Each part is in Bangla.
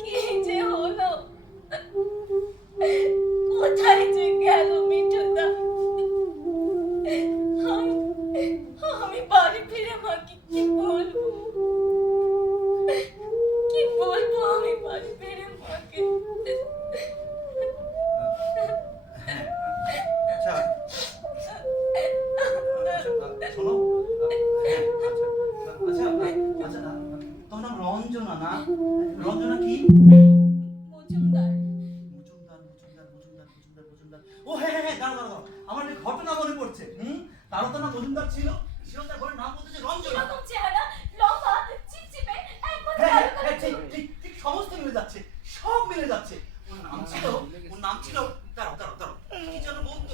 কি যে হলো, কোথায় যে গেল মিঠুদা? আমি আমি বাড়ি ফিরে মাকে কি বলবো? কি বলবো আমি বাড়ি ফিরে মাকে? হ্যাঁ, আচ্ছা, শোনো, হ্যাঁ, আচ্ছা, আচ্ছা, তোমার নাম রঞ্জনা না? রঞ্জনা কি? মজুমদার। মজুমদার। ও হ্যাঁ হ্যাঁ হ্যাঁ, দাঁড়াও দাঁড়াও, আমার একটা ঘটনা মনে পড়ছে। তারও তো না মজুমদার ছিল, তার ঘরের নাম বলতেছে রঞ্জনা। কিরকম চেহারা, লম্বা, চিপচিপে, একবার হ্যাঁ কালো হ্যাঁ, কালো ঠিক চুল। ঠিক ঠিক, সমস্ত মিলে যাচ্ছে, সব মিলে যাচ্ছে। ওর নাম ছিল দাঁড়াও, কি যেন বলতো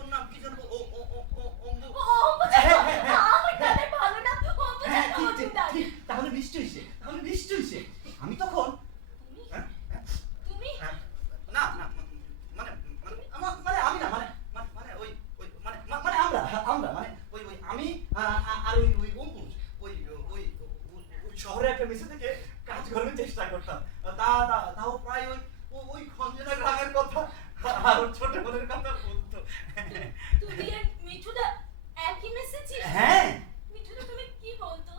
ওর নাম, কি যেন ও ও ও ও অম্বু। ও, অম্বুজা। হ্যাঁ হ্যাঁ হ্যাঁ আমার তাদের ভালো না, অম্বুজা হ্যাঁ, ঠিক ঠিক মজুমদার। ঠিক, তাহলে নিশ্চয়ই সে। আমি তখন তুমি? হ্যাঁ, হ্যাঁ, তুমি? হ্যাঁ, না না, মানে মানে আমি না, মানে ওই আমরা মানে ওই আমি আর ওই অম্বুজ, ওই ওই ওই শহরে একটা মেসে থেকে কাজ করার চেষ্টা করতাম। তাও প্রায় ওই খঞ্জনা গ্রামের কথা আর ওর ছোট বোনের কথা বলতো। তুমি আর মিঠুদা একই মেসে ছিলে? হ্যাঁ, মিঠুদা তুমি কি বলতো?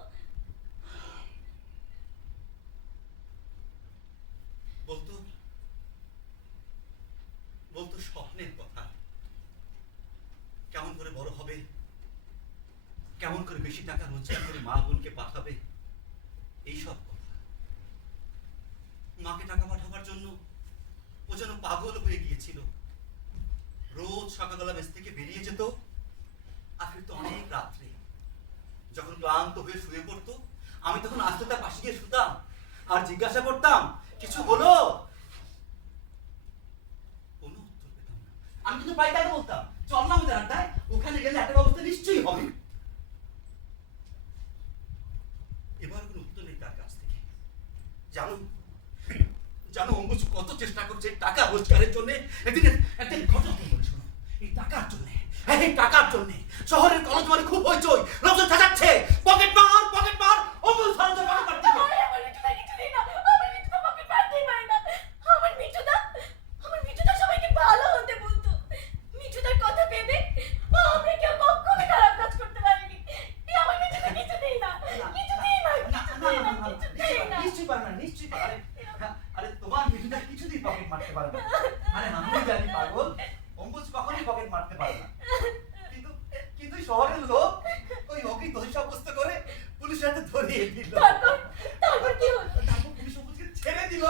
বলতো বলতো স্বপ্নের কথা, কেমন করে বড় হবে, কেমন করে বেশি টাকা রোজগার করে মা বোনকে পাঠাবে, এইসব কথা। মাকে টাকা পাঠাবার জন্য ও যেন পাগল হয়ে গিয়েছিল। রোজ সকালবেলা মেস থেকে বেরিয়ে যেত আর ফিরতো অনেক রাত্রে। যখন ক্লান্ত হয়ে শুয়ে পড়তো, আমি তখন আস্তে তার পাশে গিয়ে শুতাম আর জিজ্ঞাসা করতাম, কিছু হলো? কোনো উত্তর পেতাম না। আমি কিন্তু প্রায় তাকে বলতাম, চল না আমাদের আড্ডায়, ওখানে গেলে একটা ব্যবস্থা নিশ্চয়ই হবে। এবার কোনো উত্তর নেই তার কাছ থেকে। জানো জানো অম্বুজ কত চেষ্টা করছে টাকা রোজগারের জন্য। একদিন ঘটনা বলে শোনো, এই টাকার জন্য, এই টাকার জন্য শহরের কলেজ মানে খুব হইচই, লোকজন চেঁচাচ্ছে, পকেট মার, অম্বুজ সারাদিন পকেট মারতে। আমার মিঠুদা কিছু নেই না, আমার মিঠুদা পকেট মারতেই পারে না। আমার মিঠুদা সবাইকে ভালো হতে বলতো। মিঠুদার কথা ভেবে আমরা কেউ কখনো খারাপ কাজ করতে পারিনি। আমার মিঠুদা কিছু নেই না, কিছুতেই না, কিছুতেই না। নিশ্চয়ই পারে। আরে তোমার মিঠুদা কিছুতেই পকেট মারতে পারে না। আরে আমি জানি পাগল, অম্বুজ কখনোই পকেট মারতে পারে না। কিন্তু কিন্তু শহরের লোক ওকে দোষ সাব্যস্ত করে পুলিশের হাতে ধরিয়ে দিল। তারপর কি হলো? তারপর পুলিশ অম্বুজকে ছেড়ে দিল,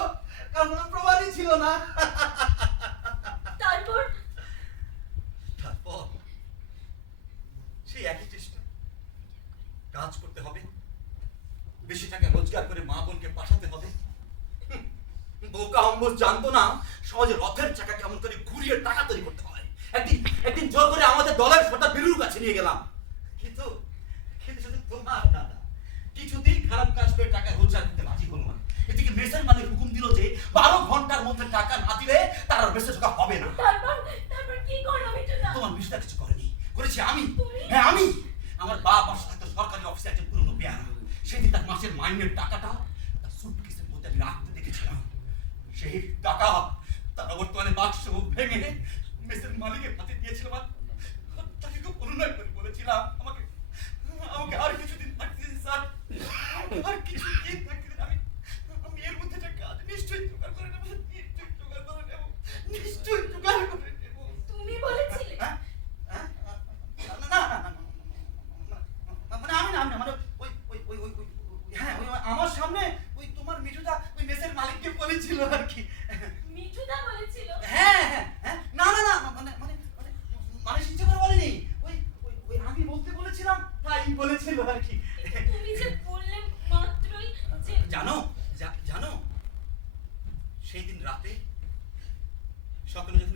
কারণ কোনো প্রমাণই ছিল না। তারপর তারপর সেই একই চেষ্টা, কাজ করতে হবে, বেশি টাকা রোজগার করে মা বোনকে পাঠাতে হবে। বোকা অম্বুজ জানতো না সমাজে রথের চাকা কেমন করে ঘুরিয়ে টাকা তৈরি করতে হয়। একদিন জোর করে আমাদের দলের সর্দার বীরুর কাছে নিয়ে গেলাম, কিন্তু কিন্তু শুধু তোমার দাদা কিছুতেই খারাপ কাজ করে টাকা রোজগার করতে রাজি হলো না। এদিকে মেসের মালিক হুকুম দিল যে 12 ঘন্টার মধ্যে টাকা না দিলে তার আর মেসে ঢোকা হবে না। তারপর কি করলো মিঠুদা? তোমার মিস্টার কিছু করেনি, করেছি আমি। তুমি? হ্যাঁ আমি। আমার বাপ পাশে থাকতো সরকারি অফিসে একজন পুরনো পেয়ারা। সেদিন তার মাসের মাইনের টাকাটা তার সুটকেসের মধ্যে আমি রাখতে দেখেছিলাম। সেই টাকা তার বর্তমানে বাক্স ভেঙে মেসের মালিকের হাতে দিয়েছিলাম। আর তাকে খুব অনুনয় করে বলেছিলাম, আমাকে আর কিছুদিন থাকতে দিন স্যার, আর কিছুদিন থাকতে দিন। আমি এর মধ্যে একটা কাজ নিশ্চয়ই জোগাড় করে নেবো। তুমি বলেছিলে? হ্যাঁ? হ্যাঁ? মানে আমি না, মানে হ্যাঁ, আমার সামনে তোমার মিঠুদা মেসের মালিককে বলেছিল আর কি। মিঠুদা বলেছিল? হ্যাঁ হ্যাঁ হ্যাঁ, না মানে শিক্ষা করে বলেনি, আমি বলতে বলেছিলাম তাই বলেছিল আর কি। তুমি যে বললে মাত্রই যে জানো সেই দিন রাতে সকালে যখন